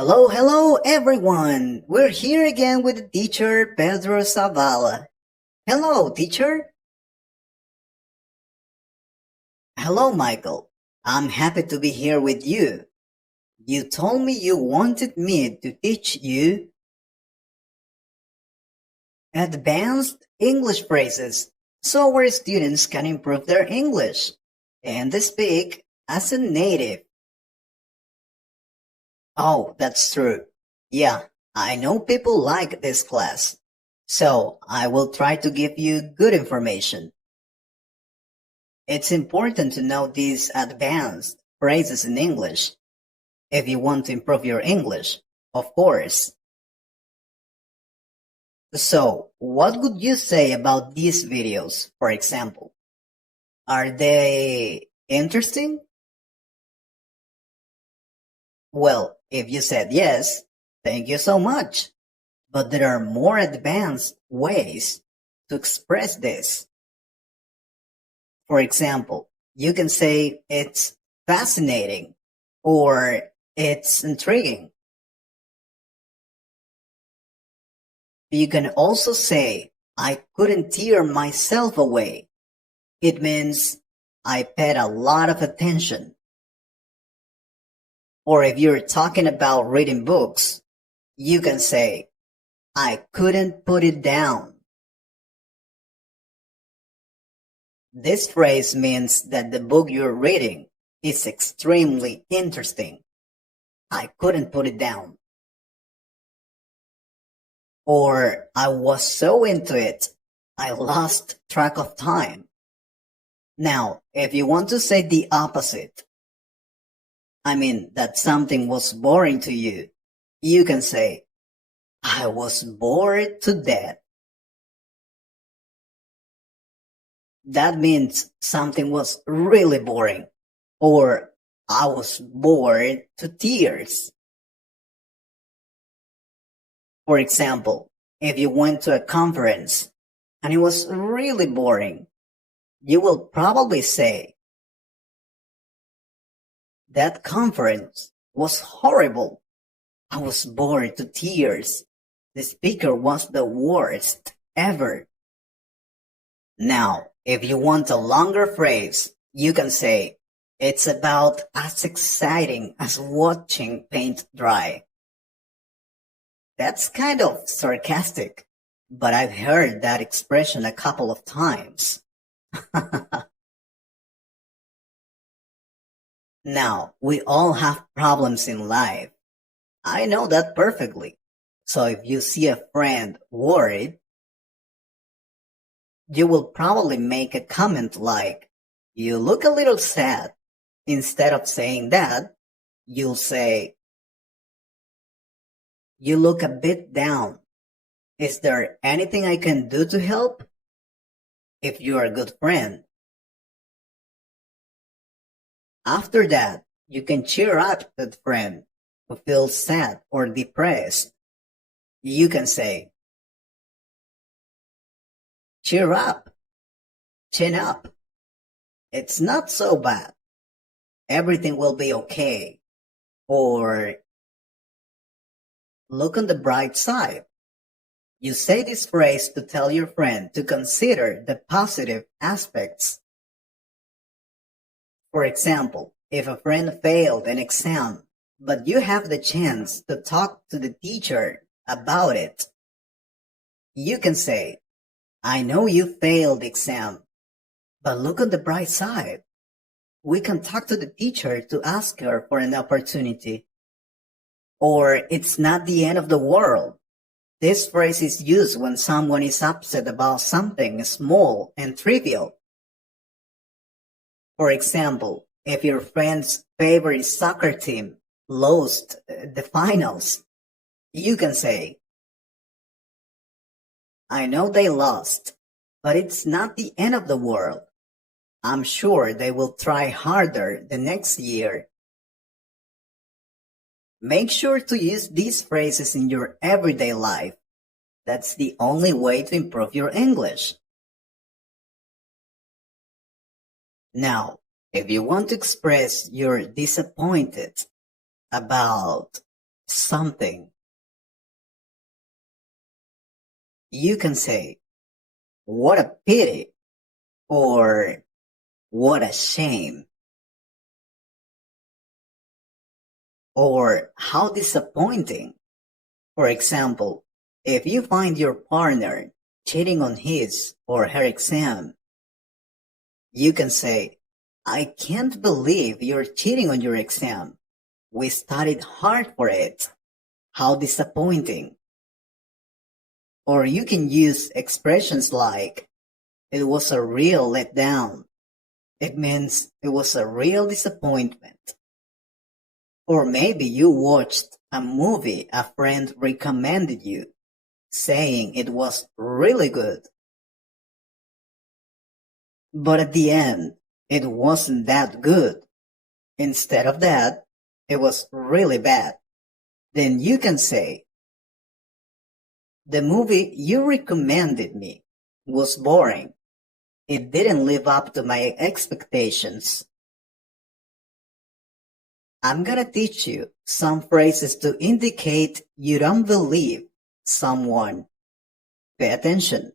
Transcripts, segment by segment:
Hello everyone! We're here again with the teacher Pedro Zavala. Hello, teacher! Hello, Michael. I'm happy to be here with you. You told me you wanted me to teach you advanced English phrases so our students can improve their English and they speak as a native. Oh, that's true. Yeah, I know people like this class. So I will try to give you good information. It's important to know these advanced phrases in English if you want to improve your English, of course. So, what would you say about these videos, for example? Are they interesting? Well, if you said yes, thank you so much. But there are more advanced ways to express this. For example, you can say it's fascinating or it's intriguing. You can also say, I couldn't tear myself away. It means I paid a lot of attention. Or if you're talking about reading books, you can say, I couldn't put it down. This phrase means that the book you're reading is extremely interesting. I couldn't put it down. Or I was so into it, I lost track of time. Now, if you want to say the opposite, I mean that something was boring to you, you can say, I was bored to death. That means something was really boring, or I was bored to tears. For example, if you went to a conference and it was really boring, you will probably say, that conference was horrible. I was bored to tears. The speaker was the worst ever. Now, if you want a longer phrase, you can say, it's about as exciting as watching paint dry. That's kind of sarcastic, but I've heard that expression a couple of times. Now, we all have problems in life. I know that perfectly. So if you see a friend worried, you will probably make a comment like, you look a little sad. Instead of saying that, you'll say, you look a bit down. Is there anything I can do to help? If you're a good friend. After that, you can cheer up that friend who feels sad or depressed. You can say, cheer up, chin up. It's not so bad. Everything will be okay. Or look on the bright side. You say this phrase to tell your friend to consider the positive aspects. For example, if a friend failed an exam, but you have the chance to talk to the teacher about it, you can say, I know you failed the exam, but look on the bright side. We can talk to the teacher to ask her for an opportunity. Or it's not the end of the world. This phrase is used when someone is upset about something small and trivial. For example, if your friend's favorite soccer team lost the finals, you can say, I know they lost, but it's not the end of the world. I'm sure they will try harder the next year. Make sure to use these phrases in your everyday life. That's the only way to improve your English. Now, if you want to express you're disappointed about something. You can say, what a pity, or what a shame, or how disappointing. For example, if you find your partner cheating on his or her exam, you can say, I can't believe you're cheating on your exam. We studied hard for it. How disappointing. Or you can use expressions like, it was a real letdown. It means it was a real disappointment. Or maybe you watched a movie a friend recommended you, saying it was really good. But at the end, it wasn't that good. Instead of that, it was really bad. Then you can say, the movie you recommended me was boring. It didn't live up to my expectations. I'm gonna teach you some phrases to indicate you don't believe someone. Pay attention.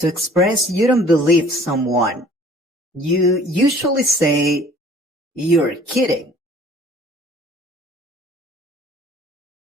To express you don't believe someone, you usually say, you're kidding.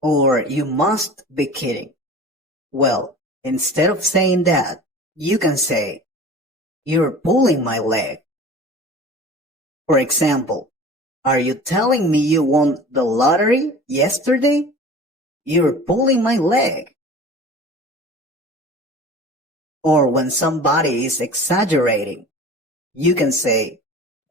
Or you must be kidding. Well, instead of saying that, you can say, you're pulling my leg. For example, are you telling me you won the lottery yesterday? You're pulling my leg. Or when somebody is exaggerating, you can say,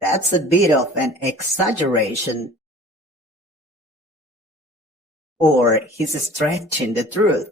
that's a bit of an exaggeration. Or he's stretching the truth.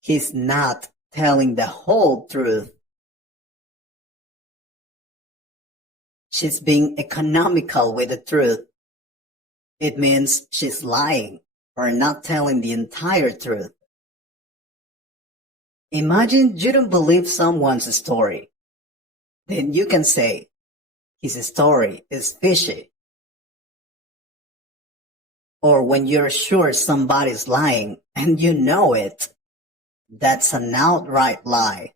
He's not telling the whole truth. She's being economical with the truth. It means she's lying or not telling the entire truth. Imagine you don't believe someone's story. Then you can say, his story is fishy. Or when you're sure somebody's lying and you know it, that's an outright lie.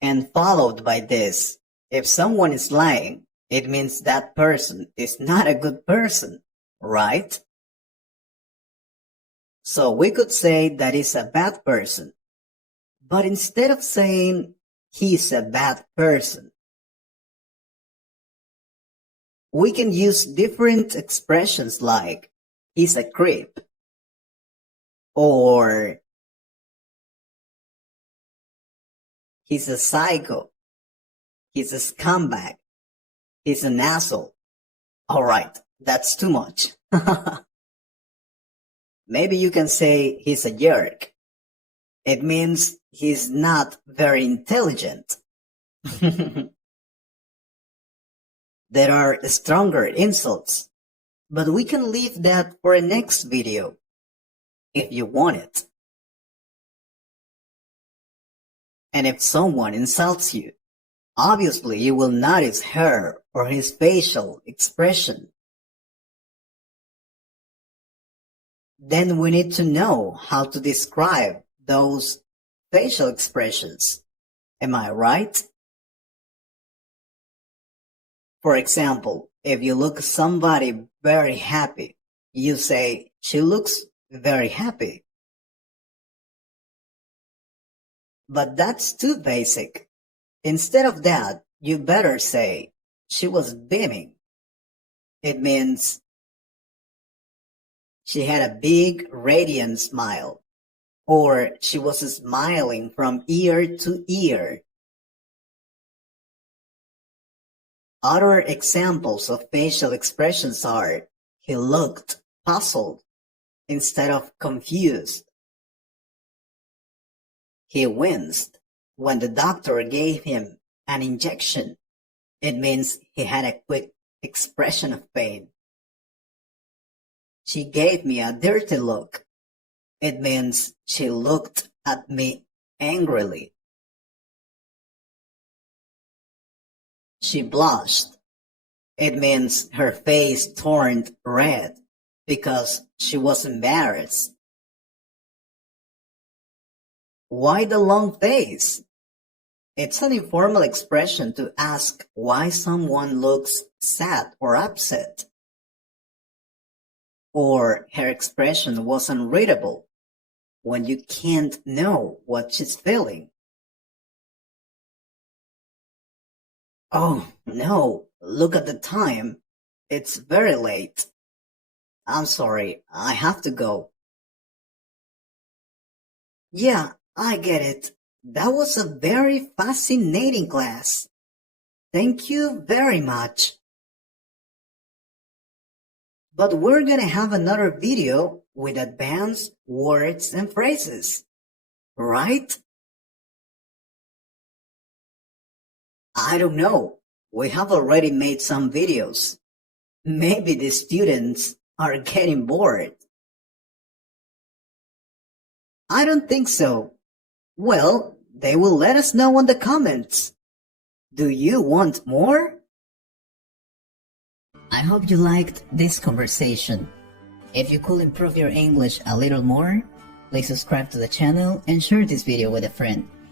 And followed by this, if someone is lying, it means that person is not a good person, right? So we could say that he's a bad person. But instead of saying he's a bad person, we can use different expressions like he's a creep or he's a psycho, he's a scumbag, he's an asshole. Alright, that's too much. Maybe you can say he's a jerk. It means he's not very intelligent. There are stronger insults, but we can leave that for a next video, if you want it. And if someone insults you, obviously you will notice her or his facial expression. Then we need to know how to describe those facial expressions. Am I right? For example, if you look somebody very happy, you say, she looks very happy. But that's too basic. Instead of that, you better say, she was beaming. It means she had a big radiant smile, or she was smiling from ear to ear. Other examples of facial expressions are, he looked puzzled instead of confused. He winced when the doctor gave him an injection. It means he had a quick expression of pain. She gave me a dirty look. It means she looked at me angrily. She blushed. It means her face turned red because she was embarrassed. Why the long face? It's an informal expression to ask why someone looks sad or upset. Or her expression was unreadable when you can't know what she's feeling. Oh no, look at the time. It's very late. I'm sorry, I have to go. Yeah, I get it. That was a very fascinating class. Thank you very much. But we're gonna have another video with advanced words and phrases, right? I don't know. We have already made some videos. Maybe the students are getting bored. I don't think so. Well, they will let us know in the comments. Do you want more? I hope you liked this conversation. If you could improve your English a little more, please subscribe to the channel and share this video with a friend.